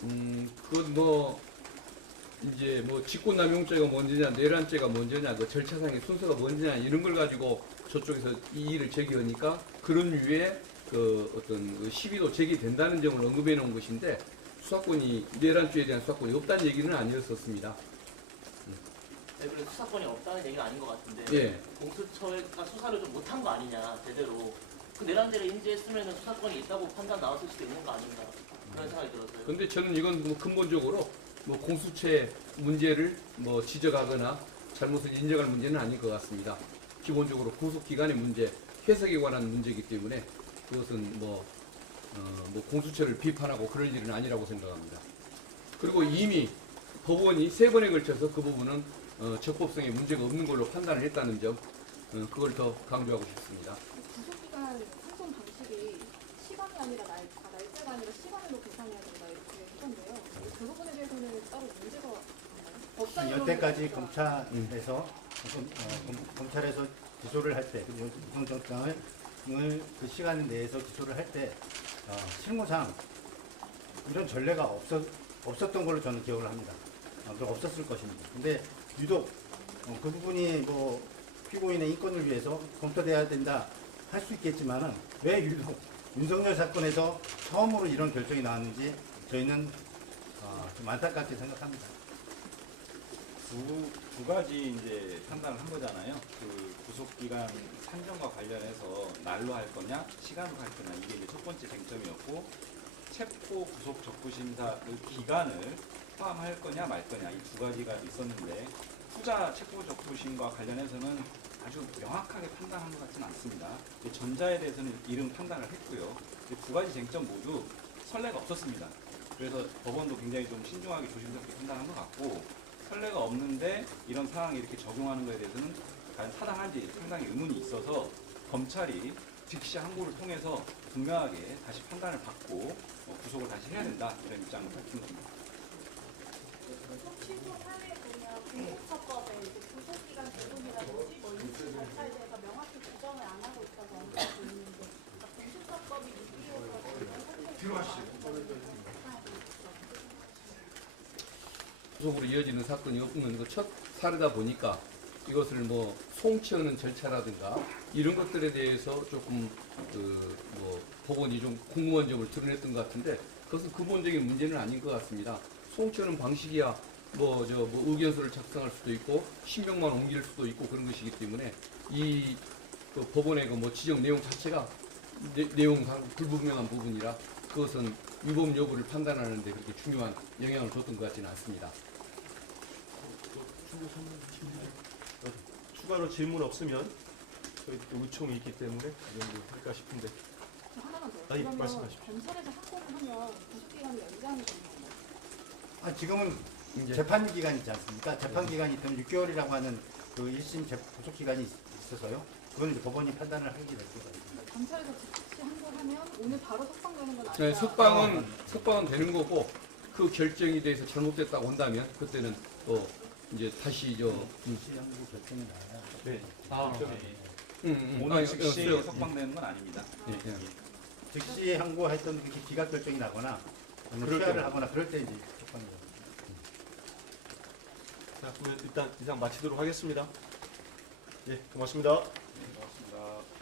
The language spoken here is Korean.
그건 뭐 이제 뭐 직권남용죄가 먼저냐, 내란죄가 먼저냐, 그 절차상의 순서가 먼저냐 이런 걸 가지고 저쪽에서 이 일을 제기하니까 그런 류의 그 어떤 그 시비도 제기된다는 점을 언급해 놓은 것인데 수사권이 내란죄에 대한 수사권이 없다는 얘기는 아니었었습니다. 네, 그래서 수사권이 없다는 얘기가 아닌 것 같은데 예. 공수처가 수사를 좀 못한 거 아니냐 제대로 그 내란죄를 인지했으면 수사권이 있다고 판단 나왔을 수도 있는 거 아닌가 그런 생각이 들었어요. 근데 저는 이건 뭐 근본적으로 뭐 공수처의 문제를 뭐 지적하거나 잘못을 인정할 문제는 아닐 것 같습니다. 기본적으로 구속기관의 문제, 해석에 관한 문제이기 때문에 그것은 뭐 공수처를 비판하고 그럴 일은 아니라고 생각합니다. 그리고 이미 법원이 3번에 걸쳐서 그 부분은 적법성에 문제가 없는 걸로 판단을 했다는 점, 그걸 더 강조하고 싶습니다. 구속기간 생존 방식이 시간이 아니라 날짜가 아니라 시간으로 계산해야 된다 이렇게 했던데요. 그 부분에 대해서는 따로 문제가 없나요? 법상으로는 여태까지 검찰에서 기소를 할 때, 그리고 구속영장을 그 시간 내에서 기소를 할 때 실무상 이런 전례가 없었던 걸로 저는 기억을 합니다. 없었을 것입니다. 근데 유독 그 부분이 뭐 피고인의 인권을 위해서 검토돼야 된다 할 수 있겠지만은 왜 유독 윤석열 사건에서 처음으로 이런 결정이 나왔는지 저희는 좀 안타깝게 생각합니다. 두 가지 이제 판단을 한 거잖아요. 그 구속기간 산정과 관련해서 날로 할 거냐, 시간으로 할 거냐, 이게 이제 첫 번째 쟁점이었고, 체포 구속 적부심사 그 기간을 포함할 거냐 말 거냐 이 두 가지가 있었는데 후자 체포 적부심과 관련해서는 아주 명확하게 판단한 것 같지는 않습니다. 전자에 대해서는 이른 판단을 했고요. 두 가지 쟁점 모두 선례가 없었습니다. 그래서 법원도 굉장히 좀 신중하게 조심스럽게 판단한 것 같고, 선례가 없는데 이런 상황에 이렇게 적용하는 것에 대해서는 과연 타당한지 상당히 의문이 있어서 검찰이 즉시 항고를 통해서 분명하게 다시 판단을 받고 구속을 다시 해야 된다 이런 입장을 밝힌 겁니다. 구속 취소 사례에 보면 공공처법에 이제 구속기간 제동이라든지 뭐 인지 절차에 대해서 명확히 규정을 안 하고 있다고 언급하고 있는데 공수처법이 6.25가 들어가시죠. 구속으로 이어지는 사건이 없는 그 첫 사례다 보니까 이것을 뭐 송치하는 절차라든가 이런 것들에 대해서 조금 뭐 법원이 좀 궁금한 점을 드러냈던 것 같은데 그것은 근본적인 문제는 아닌 것 같습니다. 송치하는 방식이야 뭐 의견서를 작성할 수도 있고 신병만 옮길 수도 있고 그런 것이기 때문에 이 그 법원의 그 뭐 지적 내용 자체가 내용상 불분명한 부분이라 그것은 위법 여부를 판단하는 데 그렇게 중요한 영향을 줬던 것 같지는 않습니다. 추가로 질문 없으면 저희 또 의총이 있기 때문에 이 정도 할까 싶은데. 하나만 더요. 아니, 그러면 말씀하십시오. 검찰에서 항고를 하면 구속기간이 연장이 되는 건가요? 지금은 재판 기간이 있지 않습니까? 재판 기간이 있다면 6개월이라고 하는 그 1심 구속 기간이 있어서요. 그건 이제 법원이 판단을 하게 될 거거든요. 검찰에서 즉시 항고하면 오늘 바로 석방되는 건 아니다. 네, 석방은 되는 거고 그 결정에 대해서 잘못됐다고 한다면 그때는 또 이제 다시 즉시 항고 결정이 나야. 네. 오늘 즉시 석방되는 건 아닙니다. 즉시 항고했던 그 기각 결정이 나거나 그럴 취하를 때는. 하거나 그럴 때 이제 석방이 자, 그러면 일단 이상 마치도록 하겠습니다. 예, 고맙습니다. 고맙습니다.